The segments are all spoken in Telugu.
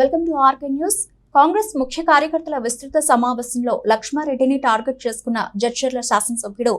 Welcome to RK news. Congress ముఖ్య కార్యకర్తల విస్తృత సమావేశంలో లక్ష్మారెడ్డిని టార్గెట్ చేసుకున్న జడ్చర్ల శాసనసభ్యుడు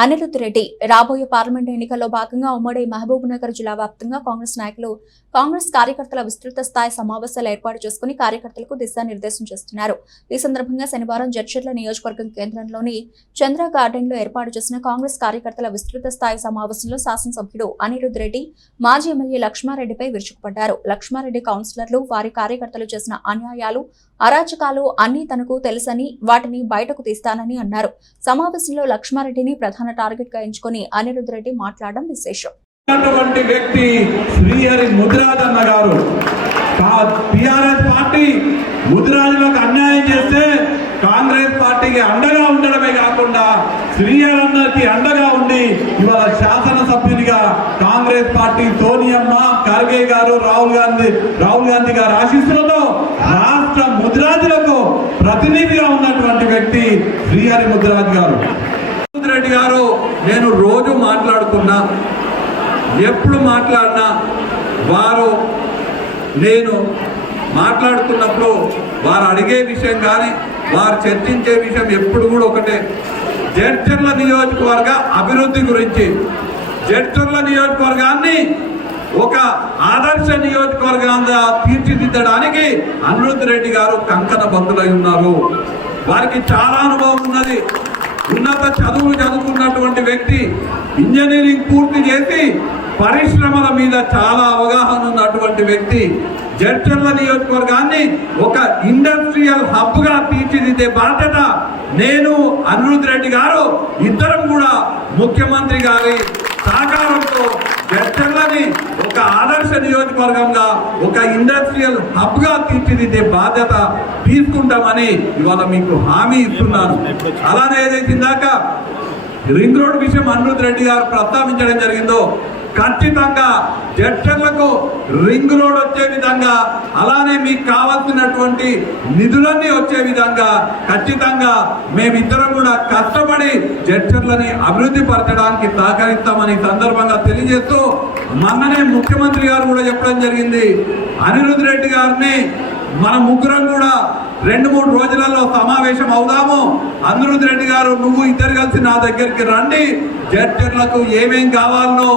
అనిరుద్ రెడ్డి. రాబోయే పార్లమెంట్ ఎన్నికల్లో భాగంగా ఉమ్మడి మహబూబ్ నగర్ జిల్లా వ్యాప్తంగా కాంగ్రెస్ నాయకులు కాంగ్రెస్ కార్యకర్తల విస్తృత స్థాయి సమావేశాలు ఏర్పాటు చేసుకుని కార్యకర్తలకు దిశానిర్దేశం చేస్తున్నారు. ఈ సందర్భంగా శనివారం జడ్చర్ల నియోజకవర్గం కేంద్రంలోని చంద్ర గార్డెన్లో ఏర్పాటు చేసిన కాంగ్రెస్ కార్యకర్తల విస్తృత స్థాయి సమావేశంలో శాసనసభ్యుడు అనిరుద్ రెడ్డి మాజీ ఎమ్మెల్యే లక్ష్మారెడ్డిపై విరుచుకుపడ్డారు. లక్ష్మారెడ్డి కౌన్సిలర్లు వారి కార్యకర్తలు చేసిన అన్యాయాలు అరాచకాలు అన్నీ తనకు తెలుసని వాటిని బయటకు తీస్తానని అన్నారు. సమావేశంలో లక్ష్మారెడ్డిని ప్రధాన ప్రధాన టార్గెట్గా ఎంచుకుని అనిరుద్ రెడ్డి మాట్లాడడం విశేషం. వ్యక్తి శ్రీహరి ముద్రాజన్న గారు. టిఆర్ఎస్ పార్టీ ముద్రాజులకు అన్యాయం చేస్తే కాంగ్రెస్ పార్టీకి అండగా ఉండడమే కాకుండా శ్రీహరన్నకి అండగా ఉండి ఇవాళ శాసనసభ్యునిగా కాంగ్రెస్ పార్టీ సోనియమ్మ ఖర్గే గారు రాహుల్ గాంధీ రాహుల్ గాంధీ గారు ఆశిస్తులతో రాష్ట్ర ముద్రాజులకు ప్రతినిధిగా ఉన్నటువంటి వ్యక్తి శ్రీహరి ముద్రాజ్ గారు. రెడ్డి గారు నేను రోజు మాట్లాడుకున్నా ఎప్పుడు మాట్లాడినా వారు నేను మాట్లాడుతున్నప్పుడు వారు అడిగే విషయం కానీ వారు చర్చించే విషయం ఎప్పుడు కూడా ఒకటే. జడ్చర్ల నియోజకవర్గ అభివృద్ధి గురించి జడ్చర్ల నియోజకవర్గాన్ని ఒక ఆదర్శ నియోజకవర్గంగా తీర్చిదిద్దడానికి అనిరుద్ధ్ రెడ్డి గారు కంకణ బంధులై ఉన్నారు. వారికి చాలా అనుభవం ఉన్నది. ఉన్నత చదువులు చదువుకున్నటువంటి వ్యక్తి ఇంజనీరింగ్ పూర్తి చేసి పరిశ్రమల మీద చాలా అవగాహన ఉన్నటువంటి వ్యక్తి జడ్చర్ల నియోజకవర్గాన్ని ఒక ఇండస్ట్రియల్ హబ్గా తీర్చిదిద్దే బాధ్యత నేను అనిరుద్ రెడ్డి గారు. ఇద్దరం కూడా ముఖ్యమంత్రి గారి సహకారంతో జడ్చర్లని ఒక ఆదర్శ నియోజకవర్గంగా ఒక ఇండస్ట్రియల్ హబ్గా తీర్చిదిద్దే బాధ్యత తీసుకుంటామని ఇవాళ మీకు హామీ ఇస్తున్నాను. అలానే ఏదైతే ఇందాక రింగ్ రోడ్ విషయం అనిరుద్ రెడ్డి గారు ప్రస్తావించడం జరిగిందో ఖచ్చితంగా జడ్చర్లకు రింగ్ రోడ్ వచ్చే విధంగా అలానే మీకు కావాల్సినటువంటి నిధులన్నీ వచ్చే విధంగా ఖచ్చితంగా మేమిద్దరం కూడా కష్టపడి జడ్చర్లని అభివృద్ధి పరచడానికి సహకరిస్తామని సందర్భంగా తెలియజేస్తూ మొన్ననే ముఖ్యమంత్రి గారు కూడా చెప్పడం జరిగింది. అనిరుద్ రెడ్డి గారిని మన ముగ్గురం కూడా రెండు మూడు రోజులలో సమావేశం అవుదాము. అనిరుద్ రెడ్డి గారు నువ్వు ఇద్దరు కలిసి నా దగ్గరికి రండి. జడ్జర్లకు ఏమేం కావాలనో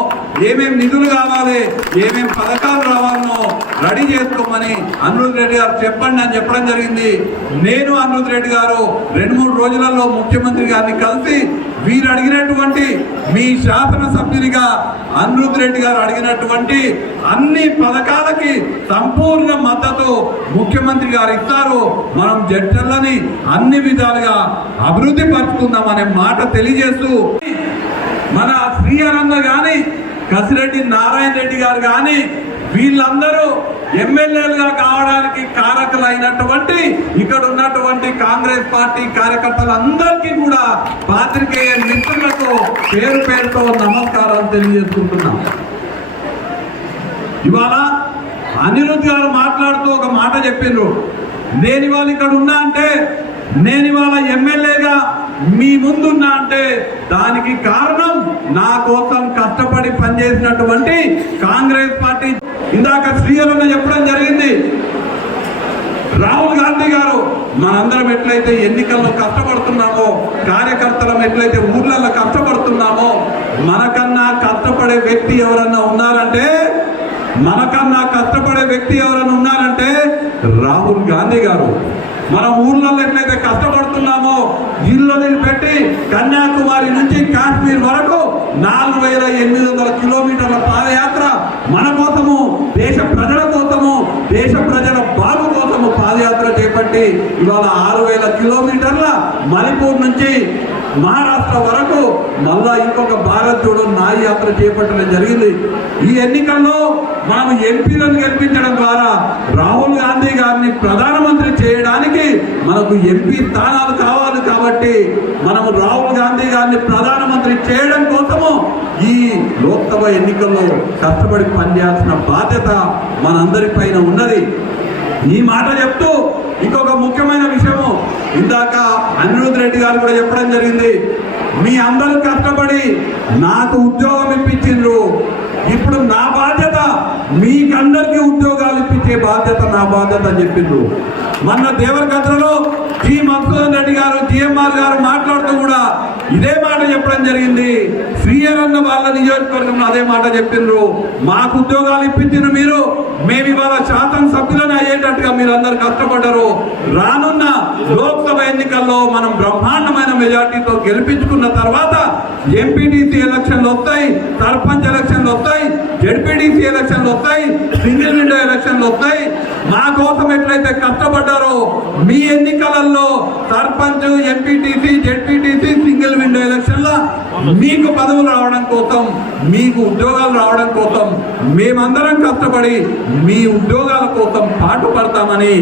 ఏమేం నిధులు కావాలి ఏమేం పథకాలు రావాలనో రెడీ చేసుకోమని అనిరుద్ రెడ్డి గారు చెప్పండి అని చెప్పడం జరిగింది. నేను అనిరుద్ రెడ్డి గారు రెండు మూడు రోజులలో ముఖ్యమంత్రి గారిని కలిసి మీరు అడిగినటువంటి మీ శాసనసభ్యునిగా అనిరుద్ రెడ్డి గారు అడిగినటువంటి అన్ని పథకాలకి సంపూర్ణ మద్దతు ముఖ్యమంత్రి గారు ఇస్తారు. మనం జడ్చర్లని అన్ని విధాలుగా అభివృద్ధి పరుచుకుందాం అనే మాట తెలియజేస్తూ మన శ్రీఆనంద కానీ కసిరెడ్డి నారాయణ రెడ్డి గారు కానీ వీళ్ళందరూ ఎమ్మెల్యేలుగా కావడానికి కారకులైనటువంటి ఇక్కడ ఉన్నటువంటి కాంగ్రెస్ పార్టీ కార్యకర్తలందరికీ కూడా పాత్రికేయ మిత్రులకు పేరు పేరుతో నమస్కారాలు తెలియజేసుకుంటున్నాం. ఇవాళ అనిరుద్ గారు మాట్లాడుతూ ఒక మాట చెప్పిండ్రు. నేను ఇవాళ ఇక్కడ ఉన్నా అంటే నేను ఇవాళ ఎమ్మెల్యేగా మీ ముందున్నా అంటే దానికి కారణం నా కోసం కష్టపడి పనిచేసినటువంటి కాంగ్రెస్ పార్టీ ఇందాక శ్రీహరణ చెప్పడం జరిగింది. రాహుల్ గాంధీ గారు మనందరం ఎట్లయితే ఎన్నికల్లో కష్టపడుతున్నామో కార్యకర్తలం ఎట్లయితే ఊర్లలో కష్టపడుతున్నామో మనకన్నా కష్టపడే వ్యక్తి ఎవరన్నా ఉన్నారంటే మనకన్నా కష్టపడే వ్యక్తి ఎవరన్నా ఉన్నారంటే రాహుల్ గాంధీ గారు. మన ఊర్లలో ఎట్లయితే కష్టపడుతున్నామో ఇళ్ళని పెట్టి కన్యాకుమారి నుంచి కాశ్మీర్ వరకు నాలుగు వేల ఎనిమిది వందల కిలోమీటర్ల పాదయాత్ర మన కోసము దేశ ప్రజల కోసము దేశ ప్రజల బాగు కోసము పాదయాత్ర చేపట్టి ఇవాళ ఆరు వేల కిలోమీటర్ల మణిపూర్ నుంచి మహారాష్ట్ర వరకు మళ్ళా ఇంకొక భారత్ జోడో నాయ యాత్ర చేపట్టడం జరిగింది. ఈ ఎన్నికల్లో మనం ఎంపీలను గెలిపించడం ద్వారా రాహుల్ గాంధీ గారిని ప్రధానమంత్రి చేయడానికి మనకు ఎంపీ స్థానాలు కావాలి కాబట్టి మనము రాహుల్ గాంధీ గారిని ప్రధానమంత్రి చేయడం కోసము ఈ లోక్సభ ఎన్నికల్లో కష్టపడి పనిచేయాల్సిన బాధ్యత మనందరి పైన ఉన్నది. ఈ మాట చెప్తూ ఇంకొక ముఖ్యమైన విషయము. ఇందాక అనిరుద్ రెడ్డి గారు కూడా చెప్పడం జరిగింది మీ అందరూ కష్టపడి నాకు ఉద్యోగం ఇప్పించిండ్రు. ఇప్పుడు నా బాధ్యత మీకందరికీ ఉద్యోగం ఇప్పించడం బాధ్యత నా బాధ్యత అని చెప్పిండ్రు. మొన్న దేవరకథలో జి మధుసూదన్ రెడ్డి గారు జిఎంఆర్ గారు మాట్లాడుతూ కూడా ఇదే మాట చెప్పడం జరిగింది. శ్రీయరన్న వాళ్ళ నియోజకవర్గంలో అదే మాట చెప్పిండ్రు. మాకు ఉద్యోగాలు ఇప్పించిన మీరు. మేము ఇవాళ శాసన సభ్యులను అయ్యేటట్టుగా మీరు అందరు కష్టపడ్డారు. రానున్న లోక్సభ ఎన్నికల్లో మనం బ్రహ్మాండమైన మెజార్టీతో గెలిపించుకున్న తర్వాత ఎంపీటీసీ ఎలక్షన్లు వస్తాయి సర్పంచ్ ఎలక్షన్లు వస్తాయి జడ్పీటీసీ ఎలక్షన్లు వస్తాయి సింగిల్ విండో ఎలక్షన్లు వస్తాయి మా కోసం ఎట్లయితే కష్టపడ్డారో మీ ఎన్నికలలో sarpanch MPTC ZPTC single window ఎలక్షన్ల మీకు పదవులు రావడం కోసం మీకు ఉద్యోగాలు రావడం కోసం మేమందరం కష్టపడి మీ ఉద్యోగాల కోసం పాటు పడతామని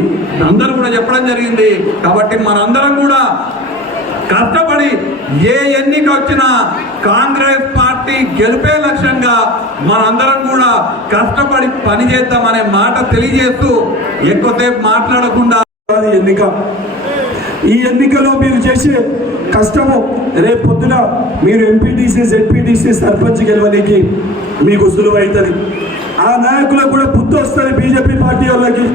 అందరూ కూడా చెప్పడం జరిగింది. కాబట్టి మనందరం కూడా కష్టపడి ఏ ఎన్నిక వచ్చినా కాంగ్రెస్ పార్టీ గెలిపే లక్ష్యంగా మనందరం కూడా కష్టపడి పనిచేద్దామనే మాట తెలియజేస్తూ ఎక్కువసేపు మాట్లాడకుండా ఎన్నిక. ఈ ఎన్నికలో మీరు చేసే కష్టము రేపు పొద్దున మీరు ఎంపీటీసీ జెడ్పీటీసీ సర్పంచ్ గెలవడానికి మీకు సులువైతుంది. ఆ నాయకులకు కూడా బుద్ధి వస్తుంది బీజేపీ పార్టీ వాళ్ళకి.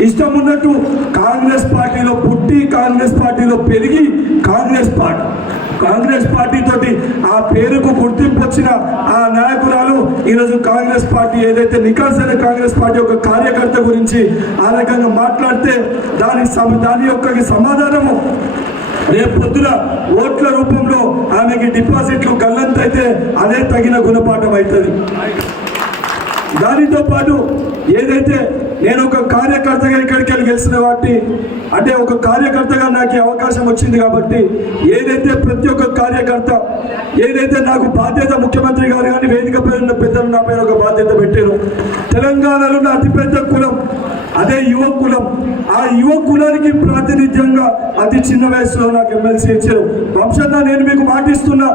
ఇష్టం ఉన్నట్టు కాంగ్రెస్ పార్టీలో పుట్టి కాంగ్రెస్ పార్టీలో పెరిగి కాంగ్రెస్ పార్టీ కాంగ్రెస్ పార్టీ తోటి ఆ పేరుకు గుర్తింపు వచ్చిన ఆ నాయకురాలు ఈరోజు కాంగ్రెస్ పార్టీ ఏదైతే నికాసైన కాంగ్రెస్ పార్టీ యొక్క కార్యకర్త గురించి ఆ రకంగా మాట్లాడితే దాని సమ- దాని యొక్క సమాధానము. రేపు పొద్దున ఓట్ల రూపంలో ఆమెకి డిపాజిట్లు గల్లంతైతే అదే తగిన గుణపాఠం అవుతుంది. దానితో పాటు ఏదైతే నేను ఒక కార్యకర్తగా ఇక్కడికి వెళ్ళి గెలిచిన వాటి అంటే ఒక కార్యకర్తగా నాకు అవకాశం వచ్చింది కాబట్టి ఏదైతే ప్రతి ఒక్క కార్యకర్త ఏదైతే నాకు బాధ్యత ముఖ్యమంత్రి గారు కానీ వేదిక పైన పెద్దలు నా పైన ఒక బాధ్యత పెట్టారు. తెలంగాణలో ఉన్న అతిపెద్ద కులం అదే యువ కులం. ఆ యువ కులానికి ప్రాతినిధ్యంగా అతి చిన్న వయసులో నాకు ఎమ్మెల్సీ ఇచ్చారు. వంశంగా నేను మీకు మాటిస్తున్నా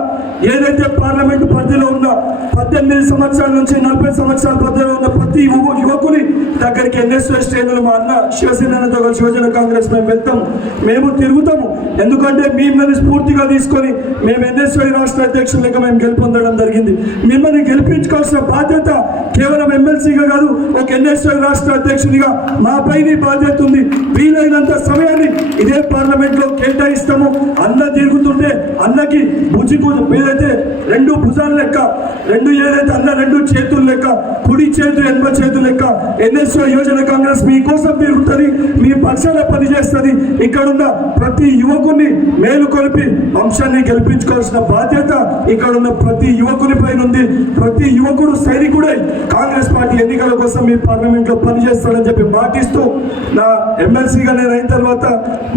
ఏదైతే పార్లమెంట్ పరిధిలో ఉన్న పద్దెనిమిది సంవత్సరాల నుంచి నలభై సంవత్సరాల పరిధిలో ఉన్న ప్రతి యువ యువకుని దగ్గరికి ఎన్ఎస్ఎస్ శ్రేణులు మా అన్న శివసేనతో కలిసి యువజన కాంగ్రెస్ మేము వెళ్తాము. మేము తిరుగుతాము. ఎందుకంటే మిమ్మల్ని స్ఫూర్తిగా తీసుకొని మేము ఎన్ఎస్వై రాష్ట్ర అధ్యక్షులు లెక్క మేము గెలుపొందడం జరిగింది. మిమ్మల్ని గెలిపించుకోవాల్సిన బాధ్యత కేవలం ఎమ్మెల్సీగా కాదు ఒక ఎన్ఎస్వై రాష్ట్ర అధ్యక్షునిగా మాపై బాధ్యత ఉంది. వీలైనంత సమయాన్ని ఇదే పార్లమెంట్లో కేటాయిస్తాము. అన్న తిరుగుతుంటే అన్నకి భుజికు ఏదైతే రెండు భుజాల లెక్క రెండు ఏదైతే అన్న రెండు చేతులు లెక్క కుడి చేతు ఎనభ చేతులు లెక్క ఎన్ఎస్వై యోజన కాంగ్రెస్ మీకోసం తిరుగుతుంది మీ పక్షాన పనిచేస్తుంది. ఇక్కడున్న ప్రతి యువకుని మేలు కొలిపి వంశాన్ని గెలిపించుకోవాల్సిన బాధ్యత ఇక్కడున్న ప్రతి యువకుని పైన ఉంది. ప్రతి యువకుడు సైనికుడై కాంగ్రెస్ పార్టీ ఎన్నికల కోసం మీ పార్లమెంట్లో పనిచేస్తాడని చెప్పి మాటిస్తూ నా ఎమ్మెల్సీగా నేను అయిన తర్వాత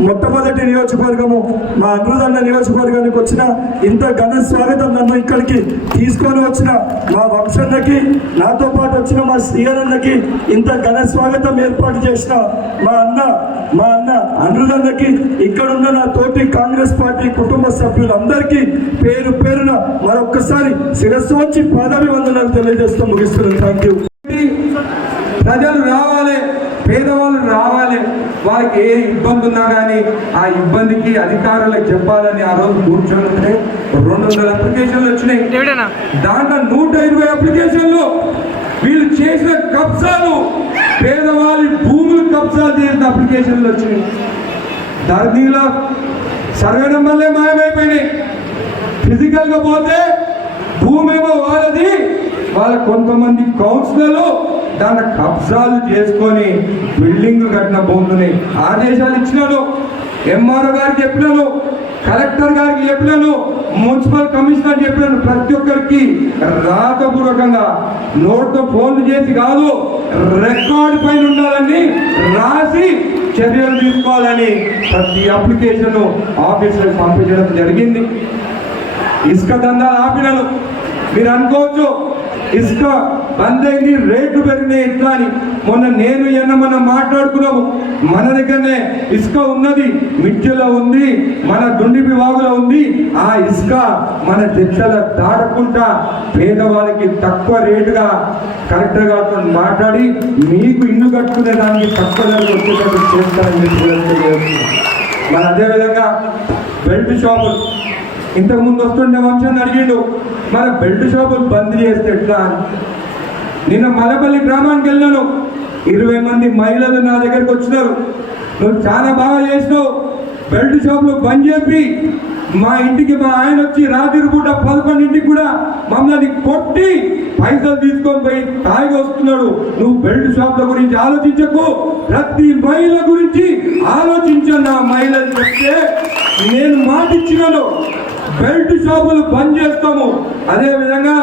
మొట్టమొదటి నియోజకవర్గము మా అగ్రదండ నియోజకవర్గానికి వచ్చిన ఇంత ఘన స్వాగతం నన్ను ఇక్కడికి తీసుకొని వచ్చిన మా వంశన్నకి నాతో పాటు వచ్చిన మా శ్రీయరన్నకి ఇంత ఘన స్వాగతం ఏర్పాటు చేసిన మా అన్న మా అన్న అనురుదన్నకి ఇక్కడున్న నా తోటి కాంగ్రెస్ పార్టీ కుటుంబ సభ్యులందరికీ పేరు పేరున మరొక్కసారి శిరస్సు వచ్చి పాదాభివందనాలు తెలియజేస్తూ ముగిస్తున్నాను. థ్యాంక్ యూ ప్రజలు రావాలి పేదవాళ్ళు రావాలి వారికి ఏ ఇబ్బంది ఉన్నా కానీ ఆ ఇబ్బందికి అధికారులకు చెప్పాలని ఆ రోజు కూర్చొని రెండు వందల అప్లికేషన్లు వచ్చినాయి. దాంట్లో నూట ఇరవై అప్లికేషన్లు వీళ్ళు చేసిన కబ్జాలు పేదవారి భూములు కబ్జాలు చేసిన అప్లికేషన్లు వచ్చినాయి ధరణిలో సర్వే నెంబర్లే మాయమైపోయినాయి. ఫిజికల్గా పోతే పోతే ఏమో వాళ్ళది. వాళ్ళ కొంతమంది కౌన్సిలర్లు దాన్ని కబ్జాలు చేసుకొని బిల్డింగ్ కట్టిన భూములని ఆదేశాలు ఇచ్చినాను ఎంఆర్ఓ గారికి చెప్పినాను కలెక్టర్ గారికి చెప్పినాను మున్సిపల్ కమిషనర్ చెప్పినాను ప్రతి ఒక్కరికి రాతపూర్వకంగా నోట్తో ఫోన్లు చేసి కాదు రికార్డు పైన ఉండాలని రాసి చర్యలు తీసుకోవాలని ప్రతి అప్లికేషన్ ఆఫీసులకు పంపించడం జరిగింది. ఇసుక దందాలు ఆపినను. మీరు అనుకోవచ్చు ఇసుక బంద్ అయింది రేట్లు పెరిగినాయి ఇట్లా అని. మొన్న నేను ఎన్న మనం మాట్లాడుకున్నాము. మన దగ్గరనే ఇసుక ఉన్నది మిడ్జలో ఉంది మన దుండిపి వాగులో ఉంది. ఆ ఇసుక మన చర్చల దాటకుండా పేదవాళ్ళకి తక్కువ రేటుగా కరెక్ట్గా గారితో మాట్లాడి మీకు ఇల్లు కట్టుకునే దానికి తక్కువ ధరకు వచ్చేటట్టు చేస్తారని చెప్పి మరి అదేవిధంగా బెల్ట్ షాపులు ఇంతకుముందు వస్తుండే వంశాన్ని అడిగిండు మన బెల్ట్ షాపులు బంద్ చేస్తే ఎట్లా? అని. నిన్న మలపల్లి గ్రామానికి వెళ్ళాను. ఇరవై మంది మహిళలు నా దగ్గరికి వచ్చినారు. నువ్వు చాలా బాగా చేసినావు. బెల్ట్ షాప్లు బంద్ చెప్పి మా ఇంటికి మా ఆయన వచ్చి రాత్రి పూట పదకొండింటికి కూడా మమ్మల్ని కొట్టి పైసలు తీసుకొని పోయి తాగి వస్తున్నాడు. నువ్వు బెల్ట్ షాప్ల గురించి ఆలోచించకు. ప్రతి మహిళ గురించి ఆలోచించను నా మహిళలు చెప్తే నేను మాటిచ్చినాను బెల్ట్ షాపులు బంద్ చేస్తాము. అదేవిధంగా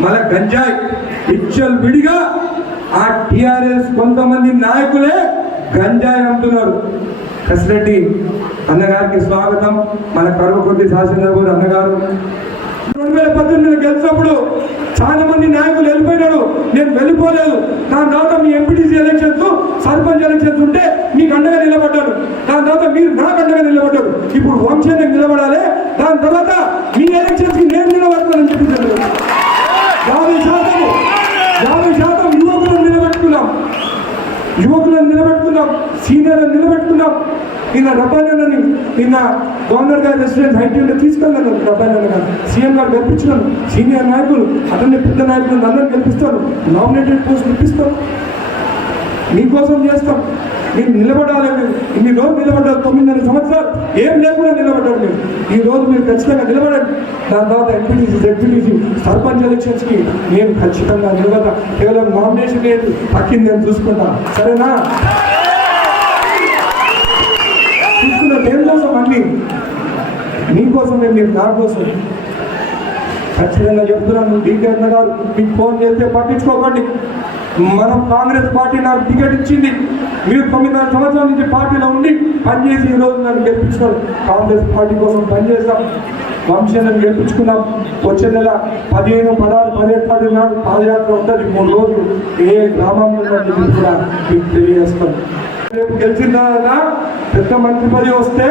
మన గంజాయి ఇచ్చలు విడిగా ఆ టిఆర్ఎస్ కొంతమంది నాయకులే గంజాయి అమ్ముతున్నారు. కసిరెడ్డి అన్నగారికి స్వాగతం. మన కరువకొద్ది శాసనసభ్యులు అన్నగారు. రెండు వేల పద్దెనిమిది గెలిచినప్పుడు చాలా మంది నాయకులు వెళ్ళిపోయినారు. నేను వెళ్ళిపోలేదు. దాని తర్వాత మీ ఎంపీటీసీ ఎలక్షన్స్ సర్పంచ్ ఎలక్షన్స్ ఉంటే మీకు అండగా నిలబడ్డారు దాని తర్వాత మీరు నాకు అండగా నిలబడ్డారు. ఇప్పుడు వంశానికి నిలబడాలి. దాని తర్వాత మీ ఎలక్షన్స్కి నేను నిలబడతానని చెప్పి యాభై శాతం యాభై శాతం యువకులను నిలబెట్టుకున్నాం యువకులను నిలబెట్టుకున్నాం సీనియర్లను నిలబెట్టుకున్నాం నిన్న రబ్బానని నిన్న గవర్నర్ గారి రెసిడెంట్ హైటెంట్ తీసుకెళ్ళాను రబ్బానన్న గారు సీఎం గారు గెలిపించినాను సీనియర్ నాయకులు అతన్ని పెద్ద నాయకులను అందరిని గెలిపిస్తారు. నామినేటెడ్ పోస్ట్ ఇప్పిస్తారు మీకోసం చేస్తాం. మీరు నిలబడాలి మీరు ఇన్ని రోజులు నిలబడ్డారు తొమ్మిదిన్నర సంవత్సరాలు ఏం లేకుండా నిలబడ్డారు ఈ రోజు మీరు ఖచ్చితంగా నిలబడండి. దాని తర్వాత ఎంపీటీసీ జడ్పీటీసీ సర్పంచ్ ఎలక్షన్స్కి నేను ఖచ్చితంగా నిలబడతా. కేవలం నామినేషన్ లేదు పక్కింది నేను చూసుకుంటా. సరేనా? చూసుకున్న దేనికోసం అన్ని మీకోసమే మీరు నా కోసం. ఖచ్చితంగా చెప్తున్నాను డీకే అన్న గారు మీకు ఫోన్ చేస్తే పట్టించుకోకండి. మనం కాంగ్రెస్ పార్టీ నాకు టికెట్ ఇచ్చింది. మీరు తొమ్మిదిన్నర సంవత్సరాల నుంచి పార్టీలో ఉండి పనిచేసి ఈ రోజు నన్ను గెలిపించినారు. కాంగ్రెస్ పార్టీ కోసం పనిచేస్తాం వంశాలను గెలిపించుకున్నాం. వచ్చే నెల పదిహేను పదహారు పదిహేడు పది నాడు పాదయాత్ర ఉంటుంది మూడు రోజులు ఏ గ్రామంలో కూడా మీకు తెలియజేస్తాం రేపు గెలిచిన పెద్ద మంత్రి పది వస్తే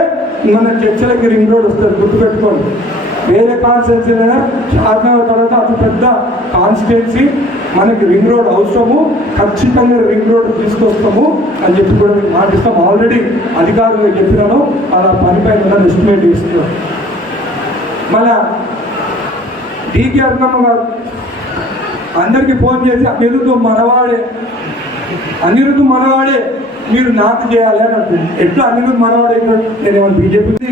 మన చర్చలకి రింగ్ రోడ్ వస్తారు గుర్తుపెట్టుకోండి. వేరే కాన్స్టిట్యున్సీ చార్మినార్ తర్వాత అతి పెద్ద కాన్స్టిట్యున్సీ మనకి రింగ్ రోడ్ అవసరము ఖచ్చితంగా రింగ్ రోడ్ తీసుకొస్తాము అని చెప్పి కూడా మీకు మాటిస్తాం ఆల్రెడీ అధికారులు చెప్పినాను అలా పనిపై ఎస్టిమేట్ ఇస్తున్నాం మళ్ళా డీకే అన్నమ్మ గారు అందరికీ ఫోన్ చేసి అనిరుద్ధు మనవాడే అనిరుద్ధు మనవాడే మీరు నాకు చేయాలి అని అంటుంది. ఎట్లా అనిరుద్ధు మనవాడే నేను ఏమన్నా బీజేపీ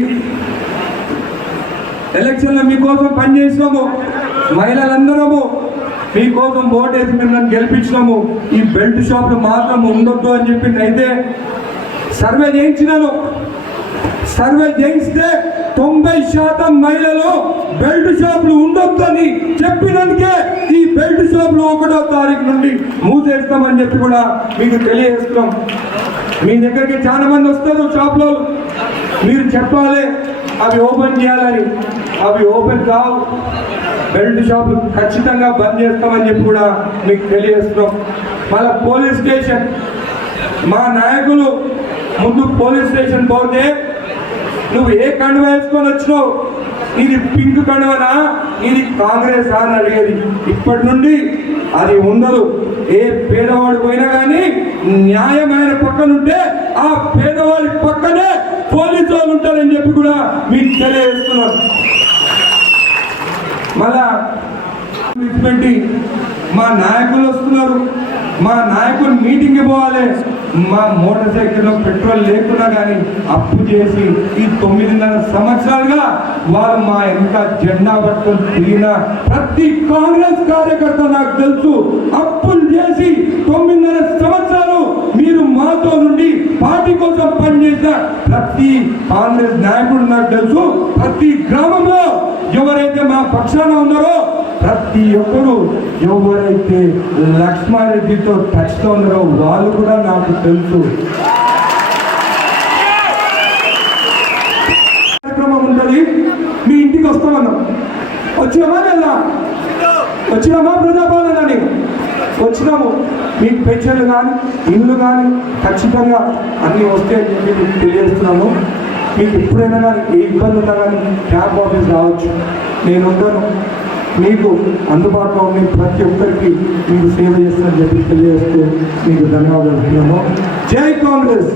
ఎలక్షన్లో మీకోసం పనిచేసినాము మహిళలందరము మీకోసం ఓటేసి మేము నన్ను గెలిపించినాము. ఈ బెల్ట్ షాపులు మాత్రం ఉండొద్దు అని చెప్పి అయితే సర్వే చేయించినాను. సర్వే చేయిస్తే తొంభై శాతం మహిళలు బెల్ట్ షాపులు ఉండొద్దని చెప్పినందుకే ఈ బెల్ట్ షాపులు ఒకటో తారీఖు నుండి మూసేస్తామని చెప్పి కూడా మీకు తెలియజేస్తున్నాం. మీ దగ్గరికి చాలా మంది వస్తారు షాప్లో మీరు చెప్పాలి అవి ఓపెన్ చేయాలని. అవి ఓపెన్ కావు. బెల్ట్ షాపులు ఖచ్చితంగా బంద్ చేస్తామని చెప్పి కూడా మీకు తెలియజేస్తున్నాం. మళ్ళీ పోలీస్ స్టేషన్. మా నాయకులు ముందు పోలీస్ స్టేషన్ పోతే నువ్వు ఏ కండువ వేసుకొని వచ్చినావు? ఇది పింక్ కండువనా? ఇది కాంగ్రెస్ అని అడిగేది. ఇప్పటి నుండి అది ఉండదు. ఏ పేదవాడు పోయినా కానీ న్యాయమైన పక్కనుంటే ఆ పేదవాడి పక్కనే పోలీసు వాళ్ళు ఉంటారని చెప్పి కూడా మీకు తెలియజేస్తున్నారు మళ్ళా పెట్టి మా నాయకులు వస్తున్నారు. మా నాయకులు మీటింగ్కి పోవాలి. మా మోటార్ సైకిల్లో పెట్రోల్ లేకున్నా కానీ అప్పు చేసి ఈ తొమ్మిదిన్నర సంవత్సరాలుగా వాళ్ళు మా ఎంత జెండా పట్టుకొని తిరిగిన ప్రతి కాంగ్రెస్ కార్యకర్త నాకు తెలుసు. అప్పులు చేసి తొమ్మిదిన్నర సంవత్సరాలు పార్టీతో నుండి పార్టీ కోసం పనిచేసిన ప్రతి కాంగ్రెస్ నాయకుడు నాకు తెలుసు. ప్రతి గ్రామంలో ఎవరైతే మా పక్షాన ఉన్నారో ప్రతి ఒక్కరు ఎవరైతే లక్ష్మారెడ్డితో టచ్లో ఉన్నారో వాళ్ళు కూడా నాకు తెలుసు. కార్యక్రమం ఉంటుంది. మీ ఇంటికి వస్తామన్నాం. వచ్చినామా లేదా? వచ్చినామా ప్రజాపాలన వచ్చినాము. మీకు పెన్షన్లు కానీ ఇల్లు కానీ ఖచ్చితంగా అన్నీ వస్తే చెప్పి మీకు తెలియజేస్తున్నాము. మీకు ఎప్పుడైనా కానీ ఏ ఇబ్బంది ఉన్నా కానీ క్యాంప్ ఆఫీస్ రావచ్చు. నేను ఉంటాను మీకు అందుబాటులో ఉండి ప్రతి ఒక్కరికి మీకు సేవ చేస్తానని చెప్పి తెలియజేస్తూ మీకు ధన్యవాదాలు జై కాంగ్రెస్!